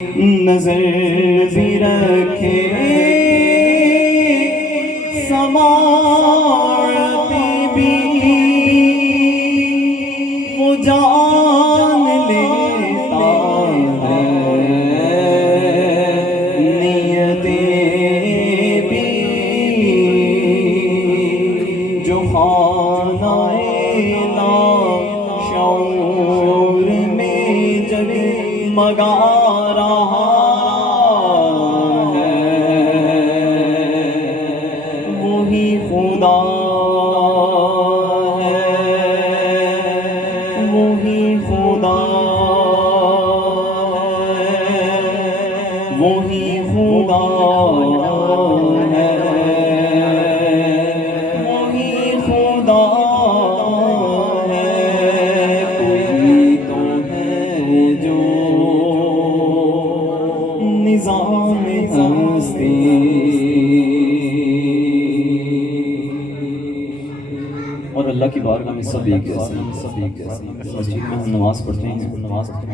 نظر بھی رکھے سماعتی بھی وہ جان لیتا ہے نیتیں بھی جو خانہ شعور میں جب مگا رہا ہے وہی خدا ہے وہی خدا ہے وہی خدا ہے وہی خدا ہے کوئی تو ہے جو نظام ہستی اور اللہ کی بارگاہ میں سب ایک جیسے مسجد میں ہم نماز پڑھتے ہیں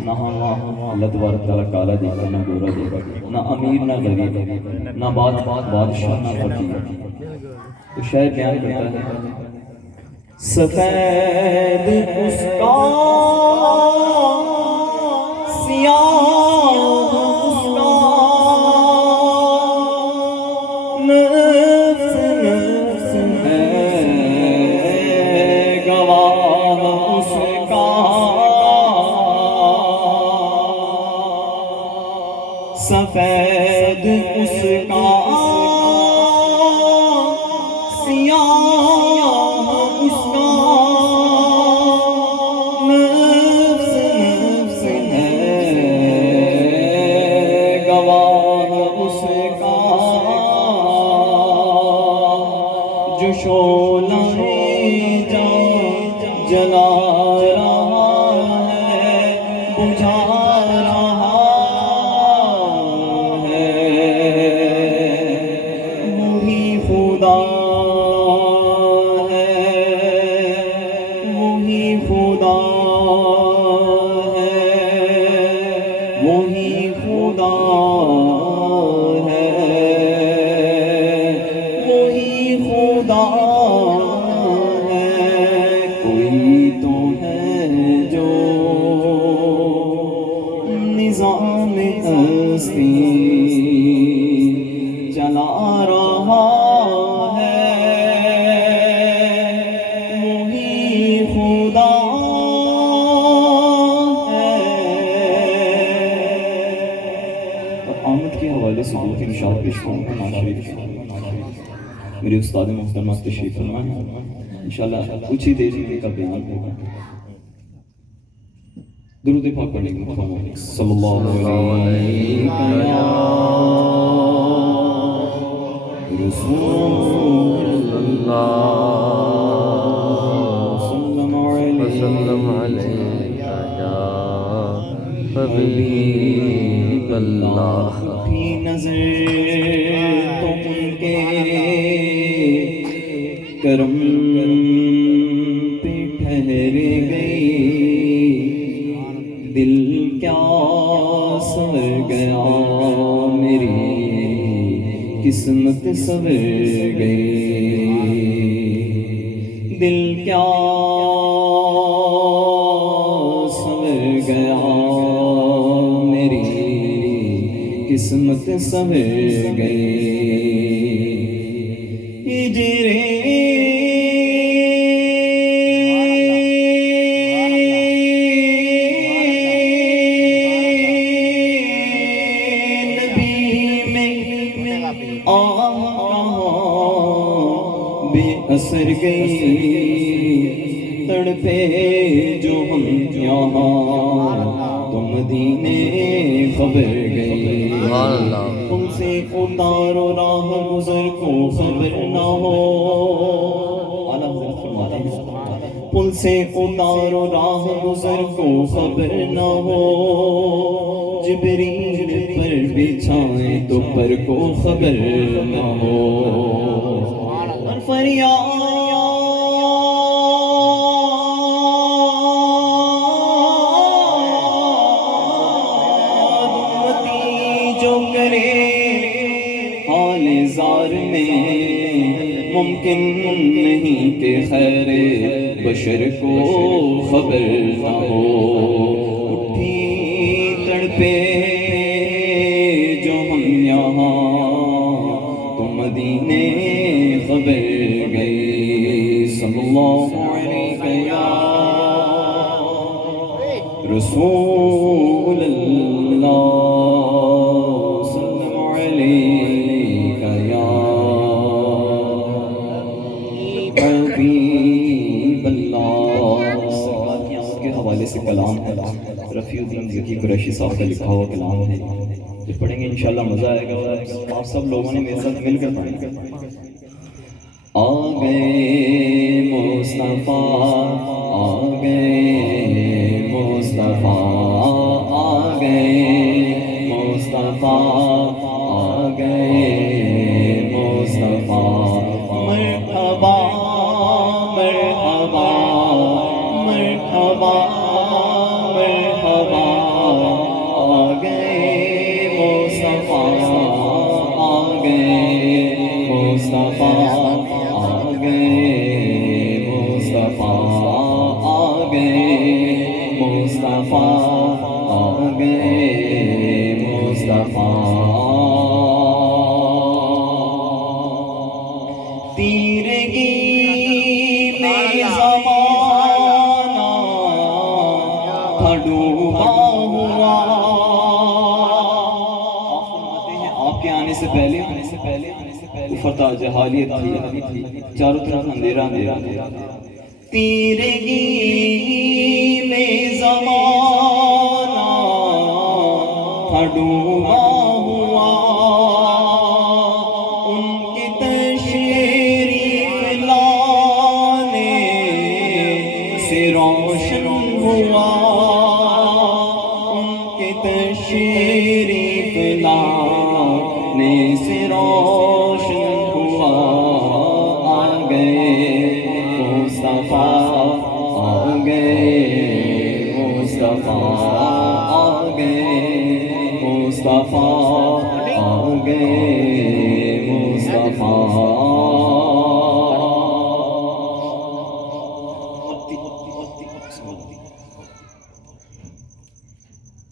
نہ ہم اللہ تبارک تعالیٰ کالا دیکھا نہ گورا دیکھا نہ امیر نہ غریب نہ بادشاہ نہ فقیر تو شاعر بیان کرتا ہے سفید اس کا سیاہ اس کا نفس نفس ہے گواہ اس کا سفید اس کا سیاہ اس کا نفس نفس ہے گواہ اس کا جو شعلہ جلا رہا ہے بجھا رہا ہے وہی خدا ہے وہی خدا ہے وہی خدا ہے وہی خدا ہے کوئی تو ہے جو نظام ہستی چلا رہا ہے وہی خدا ہے اور احمد کے حوالے سے دو تین شعر پیش کروں گا میرے استاد محترمہ تشریف فرمائیں انشاءاللہ کچھ ہی دیر کا بیان ہوگا درود پاک پڑھیں گے صلی اللہ علیہ رسول اللہ وسلم علیہ یا حبیب اللہ کی نظر تم کے کرم پہ ٹھہر گئی دل کیا سور گیا میری قسمت سور گئی دل کیا سور گیا میری قسمت سور گئی ہجرے بے اثر گئی تڑپے جو ہم یہاں تو مدینے خبر گئی تم سے اتارو راہ گزر کو خبر نہ ہو پل سے اتارو راہ گزر کو خبر نہ ہو جبریل پر بچھائیں تو پر کو خبر نہ ہو اور فریاد امتی انتظار میں ممکن نہیں کہ خیر بشر کو خبر نہ ہو، اٹھی تڑپے جو ہم یہاں تو مدینے خبر گئی، صلی اللہ علیہ یا رسول اللہ، صلی علیہ یا حبیب اللہ۔ سرکار کی آمد کے حوالے سے کلام ہے، رفیع الدین ذکی قریشی صاحب کا لکھا ہوا کلام ہے، جو پڑھیں گے انشاءاللہ مزہ آئے گا، آپ سب لوگوں نے میرے ساتھ مل کر پڑھیں گے۔ آگئے مصطفیٰ، آگئے مصطفیٰ، آگئے مصطفیٰ، آگئے مصطفیٰ، مرحبا مرحبا مرحبا مرحبا، آگئے مصطفیٰ، آگئے مصطفیٰ، آگئے مصطفیٰ، آگئے مصطفیٰ، آگئے مصطفیٰ، تیرگی میں زمانہ تھا ڈوبا ہوا، آپ کے آنے سے پہلے کفر تھا، جہالیت تھی، چاروں طرف اندھیرا اندھیرا، تیرگی میں زمانہ تھا ڈوبا ہوا، ان کی تشریف لانے سے روشن ہوا، ان کی تشریف لانے سے روشن ہوا، آگئے مصطفیٰ، آگئے مصطفیٰ، آگئے مصطفیٰ، آگئے مصطفیٰ۔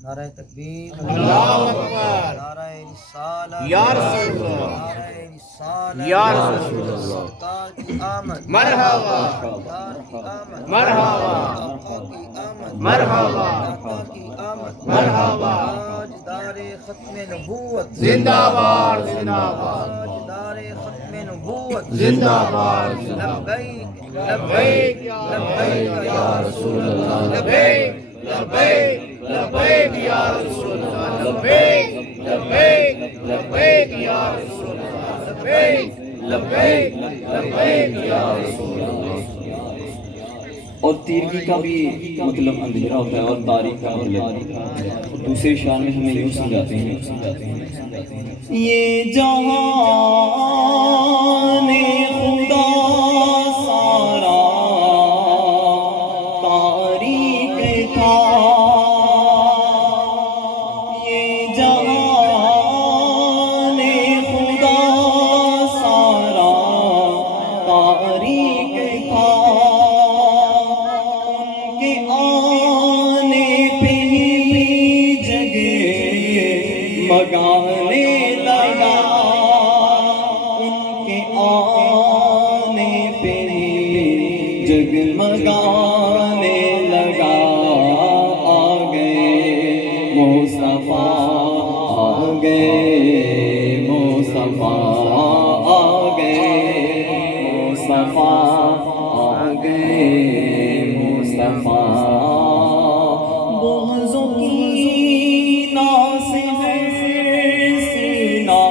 نعرہ تکبیر، اللہ اکبر، نعرہ رسالت یا رسول اللہ، نعرہ رسالت یا رسول اللہ، سرکار کی آمد مرحبا، سرکار کی آمد مرحبا، آقا کی آمد مرحبا، آقا کی آمد مرحبا، تاجدار ختم نبوت زندہ باد، زندہ باد، تاجدار ختم نبوت زندہ باد، لبیک لبیک لبیک یا رسول اللہ، لبیک لبیک لبیک یا رسول اللہ، لبیک لبیک لبیک یا رسول اللہ، لبیک لبیک لبیک یا رسول اللہ۔ اور تیرگی کا بھی مطلب اندھیرا ہوتا ہے، اور تاریخ کا مطلب دوسرے شعر میں ہمیں یوں سمجھاتے ہیں، یہ جہاں خدا سارا تاریخ تھا، یہ جہاں خدا سارا تاریخ تھا، ان کے آنے پہ ہی جگہ مگانے لگا، ان کے آنے پہ ہی جگمگانے لگا، آگئے مصطفیٰ، آگئے مصطفیٰ، آگئے مصطفیٰ، آگئے مصطفیٰ، بغضوں کی ناس ہے سینہ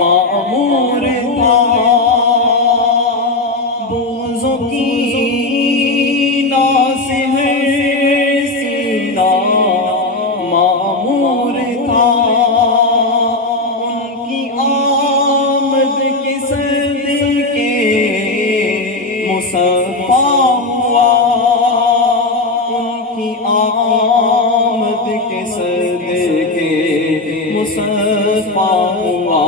معمور تھا، بغضوں کی ناس ہے سینہ معمور تھا، ان کی آمد کے صدقے مصطفیٰ ہوا، ان کی آمد کے صدقے مصطفیٰ ہوا،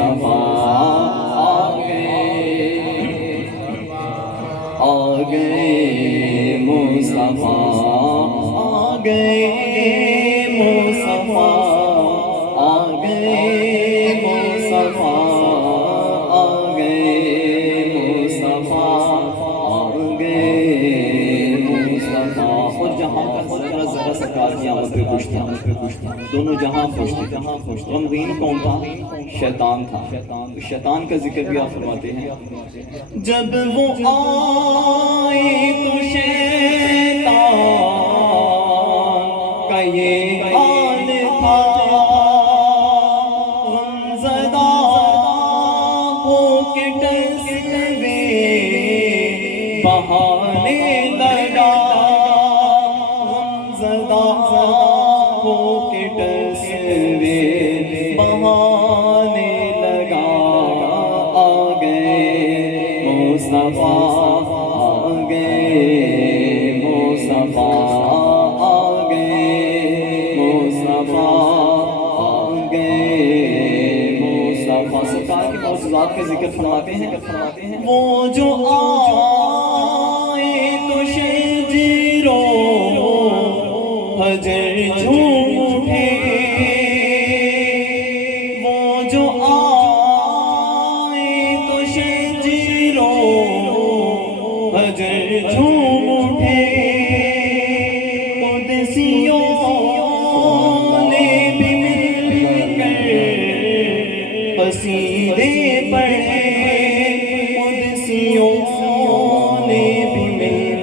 مصطفیٰ آ گئے مصطفیٰ آ گئے مصطفیٰ آ گئے مصطفیٰ آ گئے مصطفیٰ آ گئے مصطفیٰ. اور جہاں کا ذرا سا قاضیاں مجھ پہ خوش تھا, دونوں جہاں خوش تھے. غمگین کون تھا؟ شیطان تھا. شیطان کا ذکر بھی آپ فرماتے ہیں, جب وہ آئے تو شیطان کا یہ حال تھا, غمزدہ ہو کے تصویر بہانے لگا, غمزدہ ہو کے تصویر بہانے لگا. آ گئے مصطفیٰ آ گئے مصطفیٰ آ گئے مصطفیٰ آ گئے مصطفیٰ. سرکار کے معجزات کا ذکر فرماتے ہیں, وہ جو آئے تو شجر و حجر جھوم اٹھے, وہ جو آئے تو شجر و حجر جھوم اٹھے. قدسیوں نے بھی مل کر قصیدے پڑھے, قدسیوں نے بھی مل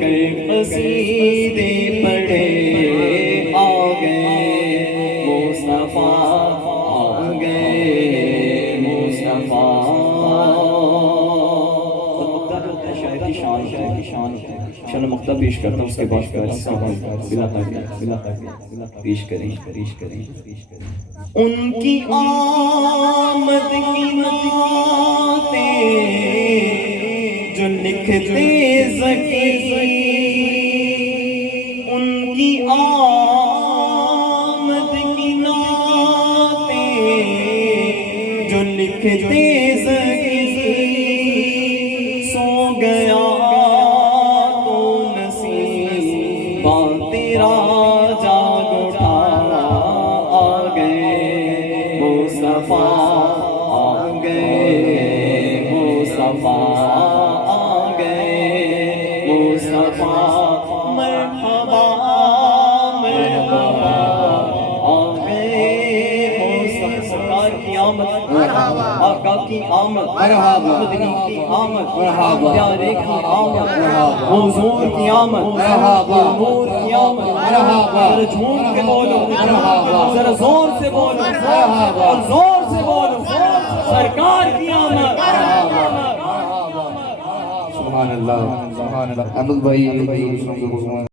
کر قصیدے پڑھے. آ گئے مصطفیٰ آ گئے مصطفیٰ. شاعر کی شان چلو مقطع پیش کرتا ہوں, اس کے بعد بلا تاکہ پیش کریں. ان کی آمد کی نعتیں جو لکھتے زکی, ان کی آمد کی نعتیں جو لکھتے زکی, سو گیا تو نصیبہ تیرا جاگ اٹھا. آ گئے مصطفیٰ آ گئے مصطفیٰ آ گئے مصطفیٰ. مرحبا مرحبا آ گئے مصطفیٰ. سرکار کی آمد, آقا کی آمد, مدنی کی آمد, پیارے کی آمد, حضور کی آمد, نور کی آمد. ذرا جھوم کے بولو, ذرا زور سے بولو, اور زور سے بولو, سرکار کی آمد. سبحان اللہ. احمد بھائی